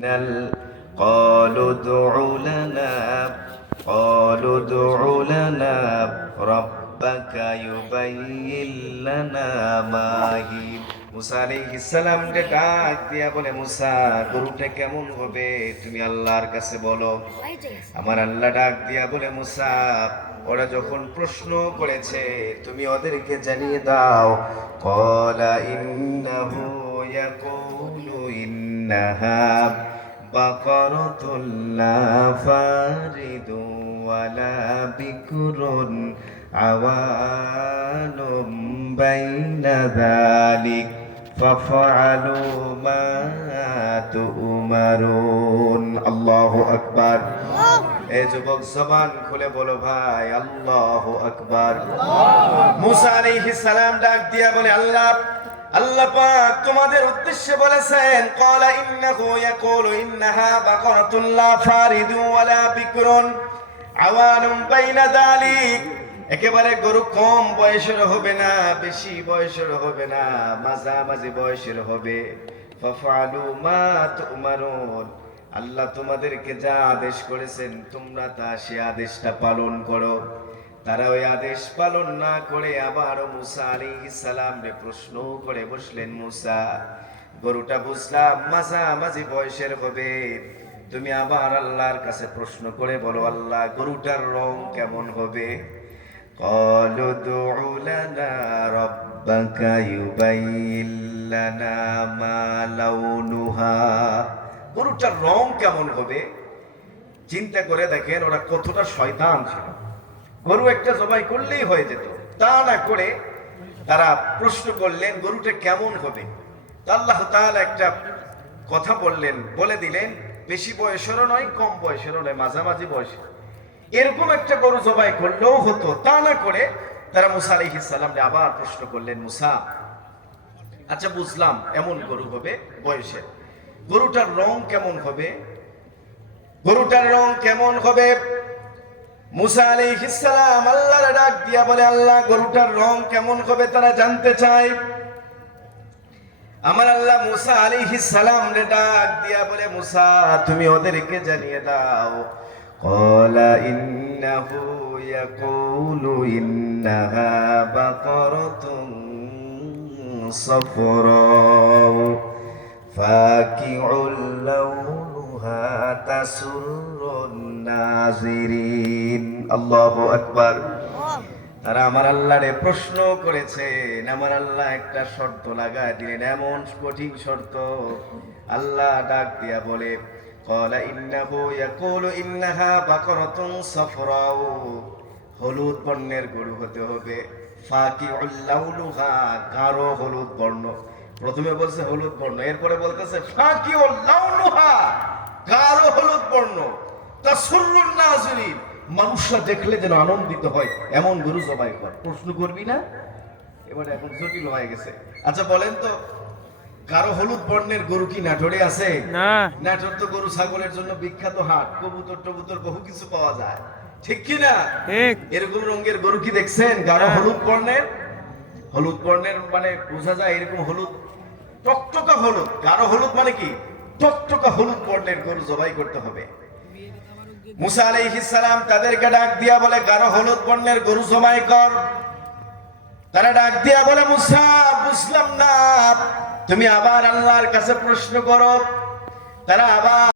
نل- قالوا ادع لنا قالوا ادع لنا ربك يبين لنا ما هي মুসা আলাইহিস সালামকে ডাক দিয়া বলে মুসা গরুটা কেমন হবে তুমি আল্লাহর কাছে বলো আমার আল্লাহ ডাক দিয়া বলে মুসা ওরা যখন প্রশ্ন করেছে তুমি ওদেরকে জানিয়ে দাও কলা ইন্নাহু ইয়াকুলু ইন্নাহা বাকারাতুন লা ফারিদু ওয়ালা বিকুরুন আওয়ানুম বাইনা যালিক فافعلوا ما تؤمرون الله أكبر এ যুবক জবান খুলে বলো ভাই আল্লাহ আকবার মুসা আলাইহিস সালাম ডাক দিয়া বলে আল্লাহ আল্লাহ তোমাদের উদ্দেশ্যে বলেছেন ক্বালা ইন্নাহু ইয়াকুলু ইন্নাহা বাকারাতুন লা ফারিদু ওয়ালা বিকরুন আওয়ানুম বাইনা যালিক একেবারে গরু কম বয়সের হবে না, বেশি বয়সের হবে না, মাঝামাঝি বয়সের হবে। ফাফআলু মা তুমারুন। আল্লাহ তোমাদেরকে যা আদেশ করেছেন, তোমরা তা সে আদেশটা পালন করো। তারা ওই আদেশ পালন না করে আবার মুসা আলী সালামরে প্রশ্ন করে বসলেন মুসা গরুটা বুঝলাম মাঝামাঝি বয়সের হবে তুমি আবার আল্লাহর কাছে প্রশ্ন করে বলো আল্লাহ গরুটার রং কেমন হবে قالوا ادع لنا ربك يبين لنا ما لونها গরুটার রং কেমন হবে চিন্তা করে দেখেন ওরা কতটা শয়তান ছিল গরু একটা জবাই করলেই হয়ে যেত। তা না করে তারা প্রশ্ন করলেন, গরুটা কেমন হবে? আল্লাহ তাআলা একটা কথা বললেন, বলে দিলেন, বেশি বয়সেরও নয়, কম বয়সেরও নয়, মাঝামাঝি বয়সের এরকম একটা গরু জবাই করলেও হতো, তা না করে তারা মুসা আলাইহিস সালামকে আবার প্রশ্ন করলেন, মুসা আচ্ছা বুঝলাম, এমন গরু হবে বয়সে। গরুটার রং কেমন হবে? গরুটার রং কেমন হবে? মুসা আলী ইসালাম আল্লাহর ডাক দিয়া বলে, আল্লাহ, গরুটার রং কেমন হবে তারা জানতে চায়? আমার আল্লাহ মুসা আলী ইসালাম রে ডাক দিয়া বলে, মুসা, তুমি ওদেরকে জানিয়ে দাও। কলা ইন্নাহু ইয়াকুলু, ইন্নাহা বাকরাতুন সাফরা। ফাকিউল লাউন تسر الناظرين الله أكبر তারা আমার আল্লাহরে প্রশ্ন করেছেন আমার আল্লাহ একটা শর্ত লাগায় দিলেন এমন কঠিন শর্ত আল্লাহ ডাক দিয়া বলে قال إنه يقول إنها بقرة صفراء হলুদ বর্ণের গরু হতে হবে ফাকি লাউলুহা গাঢ় হলুদ বর্ণ প্রথমে বলছে হলুদ বর্ণ এরপরে বলতেছে ফাকি লাউলুহা গাঢ় হলুদ বর্ণ তাসুরুন নাজরিন। মানুষরা দেখলে যেন আনন্দিত হয় এমন গরু জবাই কর। প্রশ্ন করবি না? এবারে এখন জটিল হয়ে গেছে। আচ্ছা বলেন তো কারও হলুদ বর্ণের গরু কি নাটোরে আছে? না। নাটোর তো গরু ছাগলের জন্য বিখ্যাত হাট। কবুতর টবুতর বহু কিছু পাওয়া যায়। ঠিক কি না? এরকম রঙের গরু কি দেখছেন? গাঢ় হ্যাঁ। হলুদ বর্ণের? হলুদ বর্ণের মানে বোঝা যায় এরকম হলুদ টকটকা হলুদ। গাঢ় হলুদ মানে কি? টকটকা হলুদ বর্ণের গরু জবাই করতে হবে। মুসা আলাইহিস সালাম তাদেরকে ডাক দিয়া বলে গাঢ় হলুদ বর্ণের গরু জবাই কর। তারা ডাক দিয়া বলে, মুসা, বুঝলাম না। তুমি আবার আল্লাহর কাছে প্রশ্ন করো। তারা আবার